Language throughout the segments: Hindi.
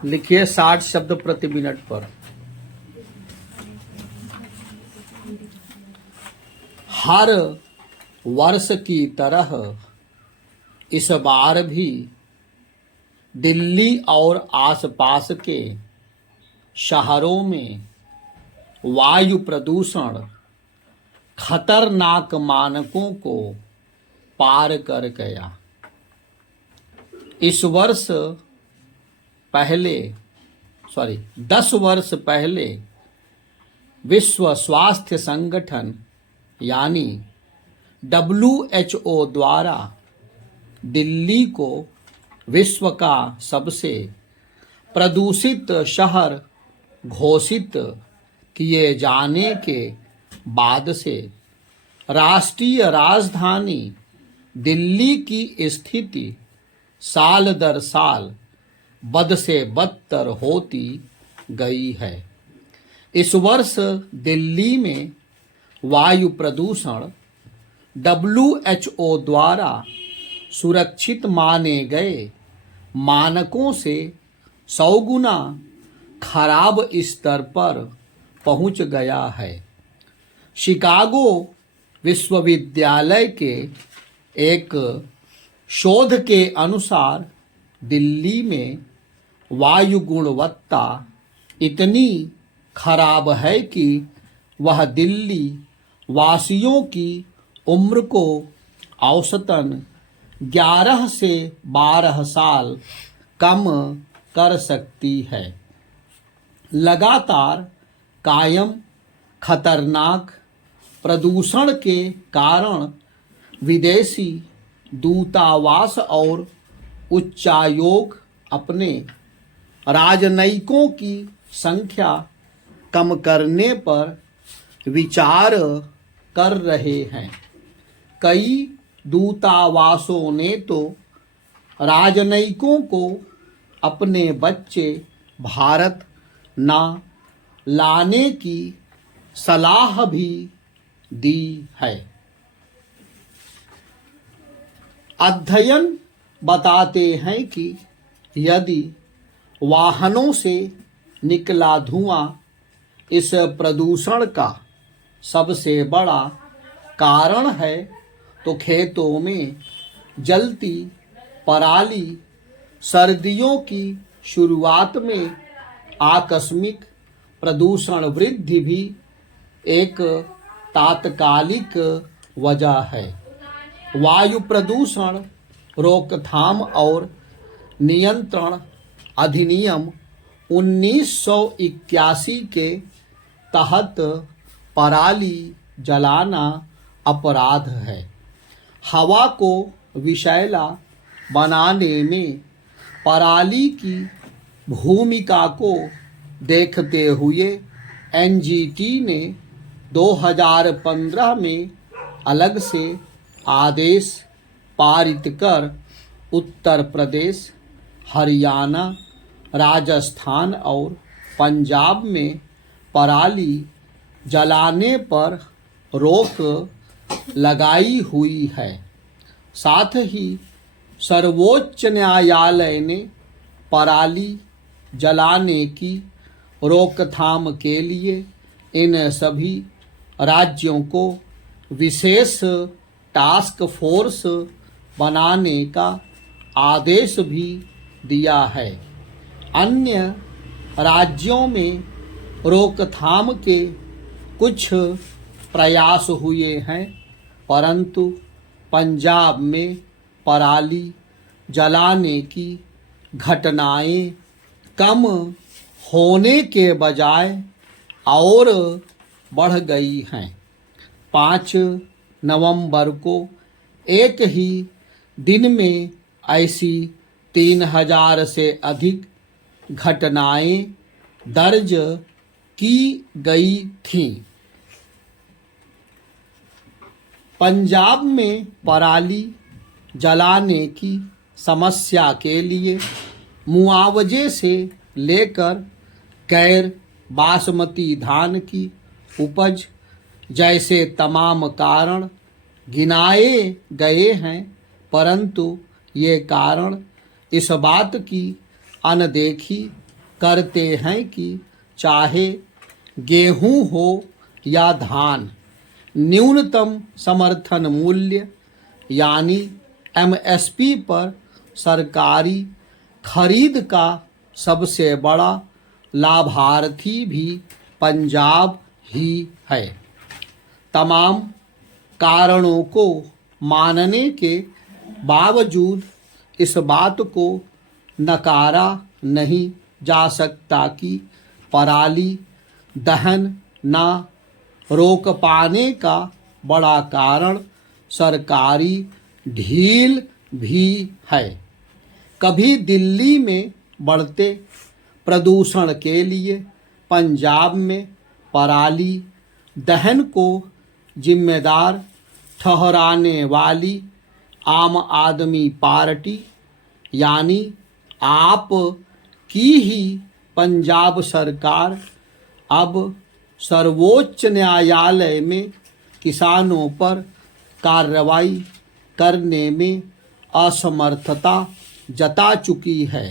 लिखिए 60 शब्द प्रति मिनट पर। हर वर्ष की तरह इस बार भी दिल्ली और आसपास के शहरों में वायु प्रदूषण खतरनाक मानकों को पार कर गया। इस वर्ष पहले 10 वर्ष पहले विश्व स्वास्थ्य संगठन यानी WHO द्वारा दिल्ली को विश्व का सबसे प्रदूषित शहर घोषित किए जाने के बाद से राष्ट्रीय राजधानी दिल्ली की स्थिति साल दर साल बद से बदतर होती गई है। इस वर्ष दिल्ली में वायु प्रदूषण WHO द्वारा सुरक्षित माने गए मानकों से 100 गुना खराब स्तर पर पहुंच गया है। शिकागो विश्वविद्यालय के एक शोध के अनुसार दिल्ली में वायु गुणवत्ता इतनी खराब है कि वह दिल्ली वासियों की उम्र को औसतन 11 से 12 साल कम कर सकती है। लगातार कायम खतरनाक प्रदूषण के कारण विदेशी दूतावास और उच्चायोग अपने राजनयिकों की संख्या कम करने पर विचार कर रहे हैं। कई दूतावासों ने तो राजनयिकों को अपने बच्चे भारत न लाने की सलाह भी दी है। अध्ययन बताते हैं कि यदि वाहनों से निकला धुआं इस प्रदूषण का सबसे बड़ा कारण है, तो खेतों में जलती पराली सर्दियों की शुरुआत में आकस्मिक प्रदूषण वृद्धि भी एक तात्कालिक वजह है। वायु प्रदूषण रोकथाम और नियंत्रण अधिनियम 1981 के तहत पराली जलाना अपराध है। हवा को विषैला बनाने में पराली की भूमिका को देखते हुए NGT ने 2015 में अलग से आदेश पारित कर उत्तर प्रदेश, हरियाणा, राजस्थान और पंजाब में पराली जलाने पर रोक लगाई हुई है। साथ ही सर्वोच्च न्यायालय ने पराली जलाने की रोकथाम के लिए इन सभी राज्यों को विशेष टास्क फोर्स बनाने का आदेश भी दिया है। अन्य राज्यों में रोकथाम के कुछ प्रयास हुए हैं, परंतु पंजाब में पराली जलाने की घटनाएं कम होने के बजाय और बढ़ गई हैं। 5 नवंबर को एक ही दिन में ऐसी 3000 से अधिक घटनाएं दर्ज की गई थीं। पंजाब में पराली जलाने की समस्या के लिए मुआवजे से लेकर गैर बासमती धान की उपज जैसे तमाम कारण गिनाए गए हैं, परंतु ये कारण इस बात की अनदेखी करते हैं कि चाहे गेहूं हो या धान, न्यूनतम समर्थन मूल्य यानी एमएसपी पर सरकारी खरीद का सबसे बड़ा लाभार्थी भी पंजाब ही है। तमाम कारणों को मानने के बावजूद इस बात को नकारा नहीं जा सकता कि पराली दहन न रोक पाने का बड़ा कारण सरकारी ढील भी है। कभी दिल्ली में बढ़ते प्रदूषण के लिए पंजाब में पराली दहन को जिम्मेदार ठहराने वाली आम आदमी पार्टी यानी आप की ही पंजाब सरकार अब सर्वोच्च न्यायालय में किसानों पर कार्रवाई करने में असमर्थता जता चुकी है।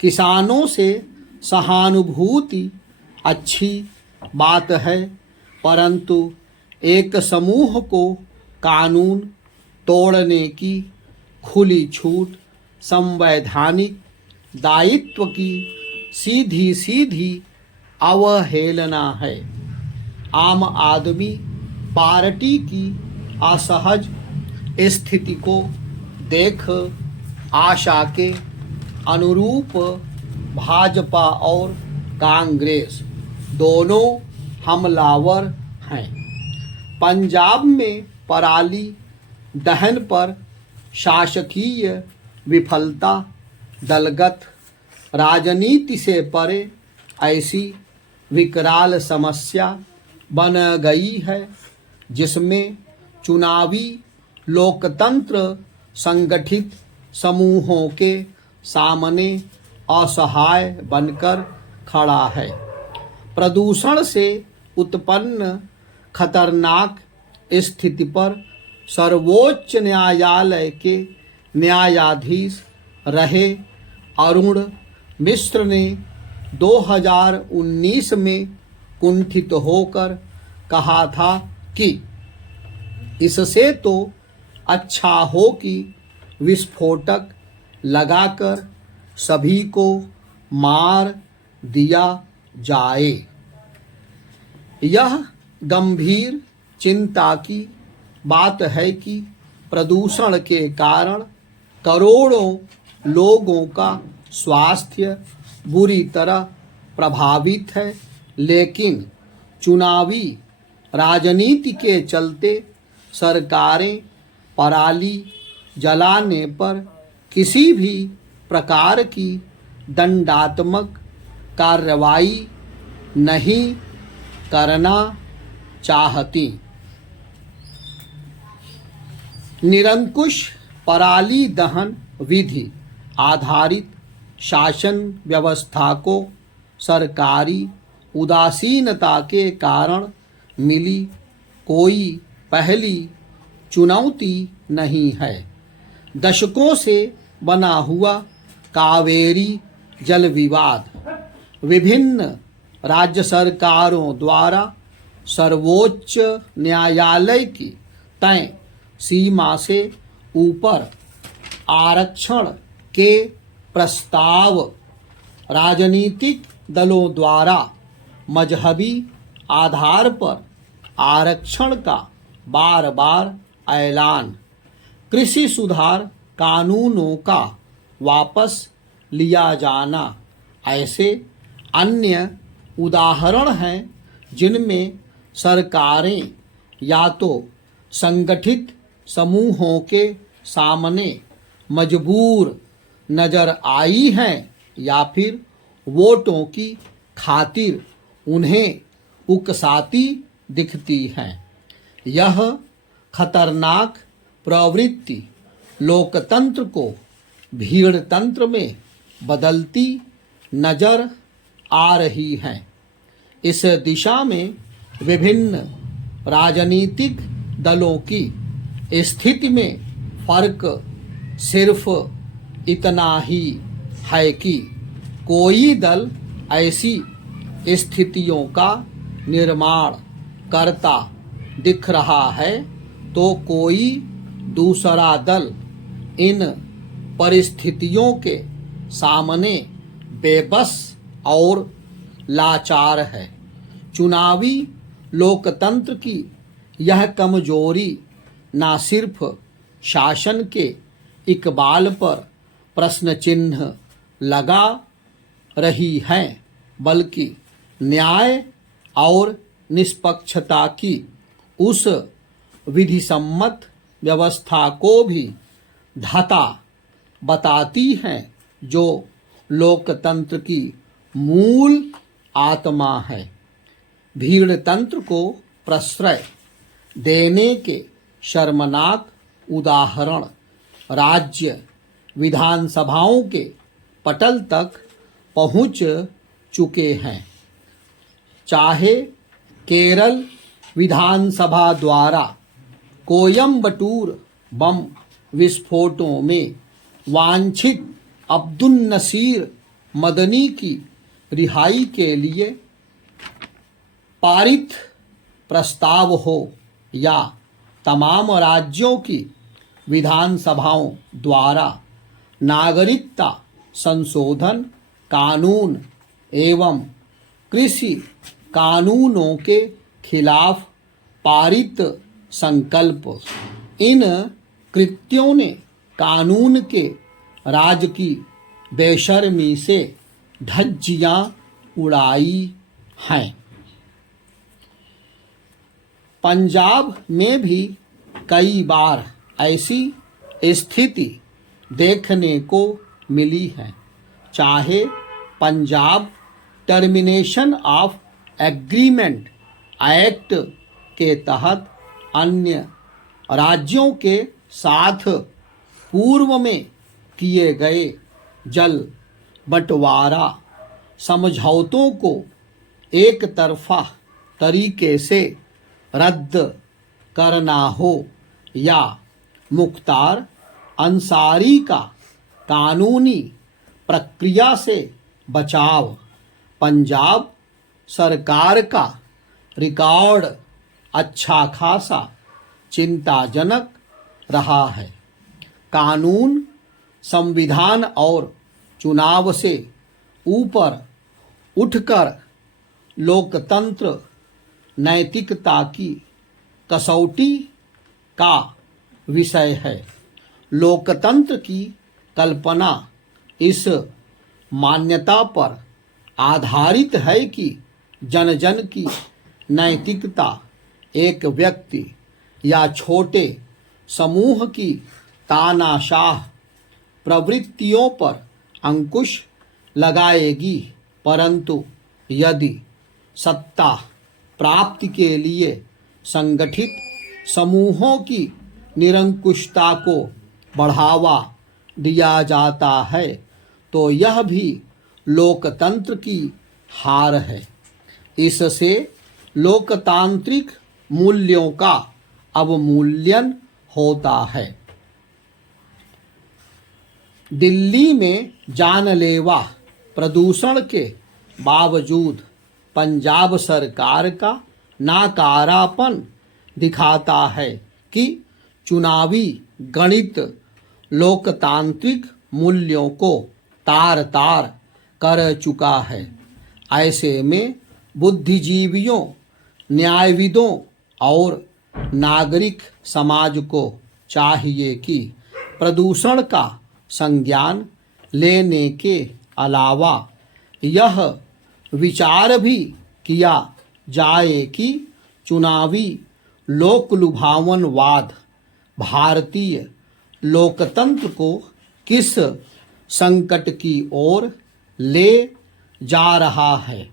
किसानों से सहानुभूति अच्छी बात है, परंतु एक समूह को कानून तोड़ने की खुली छूट संवैधानिक दायित्व की सीधी सीधी अवहेलना है। आम आदमी पार्टी की असहज स्थिति को देख आशा के अनुरूप भाजपा और कांग्रेस दोनों हमलावर हैं। पंजाब में पराली दहन पर शासकीय विफलता दलगत राजनीति से परे ऐसी विकराल समस्या बन गई है जिसमें चुनावी लोकतंत्र संगठित समूहों के सामने असहाय बनकर खड़ा है। प्रदूषण से उत्पन्न खतरनाक स्थिति पर सर्वोच्च न्यायालय के न्यायाधीश रहे अरुण मिश्र ने 2019 में कुंठित होकर कहा था कि इससे तो अच्छा हो कि विस्फोटक लगाकर सभी को मार दिया जाए। यह गंभीर चिंता की बात है कि प्रदूषण के कारण करोड़ों लोगों का स्वास्थ्य बुरी तरह प्रभावित है, लेकिन चुनावी राजनीति के चलते सरकारें पराली जलाने पर किसी भी प्रकार की दंडात्मक कार्रवाई नहीं करना चाहती। निरंकुश पराली दहन विधि आधारित शासन व्यवस्था को सरकारी उदासीनता के कारण मिली कोई पहली चुनौती नहीं है। दशकों से बना हुआ कावेरी जल विवाद विभिन्न राज्य सरकारों द्वारा सर्वोच्च न्यायालय की तय सीमा से ऊपर आरक्षण के प्रस्ताव राजनीतिक दलों द्वारा मजहबी आधार पर आरक्षण का बार बार ऐलान, कृषि सुधार कानूनों का वापस लिया जाना ऐसे अन्य उदाहरण हैं जिनमें सरकारें या तो संगठित समूहों के सामने मजबूर नजर आई हैं या फिर वोटों की खातिर उन्हें उकसाती दिखती हैं। यह खतरनाक प्रवृत्ति लोकतंत्र को भीड़ तंत्र में बदलती नजर आ रही है। इस दिशा में विभिन्न राजनीतिक दलों की स्थिति में फर्क सिर्फ इतना ही है कि कोई दल ऐसी स्थितियों का निर्माण करता दिख रहा है तो कोई दूसरा दल इन परिस्थितियों के सामने बेबस और लाचार है। चुनावी लोकतंत्र की यह कमजोरी न सिर्फ शासन के इकबाल पर प्रश्न चिन्ह लगा रही है बल्कि न्याय और निष्पक्षता की उस विधिसम्मत व्यवस्था को भी ढाता बताती है जो लोकतंत्र की मूल आत्मा है। भीड़तंत्र को प्रश्रय देने के शर्मनाक उदाहरण राज्य विधानसभाओं के पटल तक पहुंच चुके हैं। चाहे केरल विधानसभा द्वारा कोयम्बटूर बम विस्फोटों में वांछित अब्दुल नसीर मदनी की रिहाई के लिए पारित प्रस्ताव हो या तमाम राज्यों की विधानसभाओं द्वारा नागरिकता संशोधन कानून एवं कृषि कानूनों के खिलाफ पारित संकल्प, इन कृत्यों ने कानून के राज की बेशर्मी से धज्जियां उड़ाई हैं। पंजाब में भी कई बार ऐसी स्थिति देखने को मिली है। चाहे Punjab termination of agreement act के तहत अन्य राज्यों के साथ पूर्व में किए गए जल बंटवारा समझौतों को एक तरफा तरीके से रद्द करना हो या मुख्तार अंसारी का कानूनी प्रक्रिया से बचाव, पंजाब सरकार का रिकॉर्ड अच्छा खासा चिंताजनक रहा है। कानून, संविधान और चुनाव से ऊपर उठकर लोकतंत्र नैतिकता की कसौटी का विषय है। लोकतंत्र की कल्पना इस मान्यता पर आधारित है कि जन जन की नैतिकता एक व्यक्ति या छोटे समूह की तानाशाह प्रवृत्तियों पर अंकुश लगाएगी, परंतु यदि सत्ता प्राप्ति के लिए संगठित समूहों की निरंकुशता को बढ़ावा दिया जाता है तो यह भी लोकतंत्र की हार है। इससे लोकतांत्रिक मूल्यों का अवमूल्यन होता है। दिल्ली में जानलेवा प्रदूषण के बावजूद पंजाब सरकार का नाकारापन दिखाता है कि चुनावी गणित लोकतांत्रिक मूल्यों को तार तार कर चुका है। ऐसे में बुद्धिजीवियों, न्यायविदों और नागरिक समाज को चाहिए कि प्रदूषण का संज्ञान लेने के अलावा यह विचार भी किया जाए कि चुनावी लोकलुभावनवाद भारतीय लोकतंत्र को किस संकट की ओर ले जा रहा है।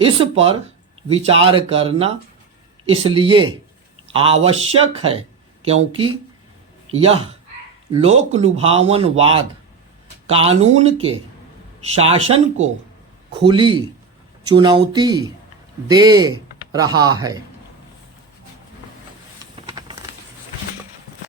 इस पर विचार करना इसलिए आवश्यक है क्योंकि यह लोकलुभावनवाद कानून के शासन को खुली चुनौती दे रहा है।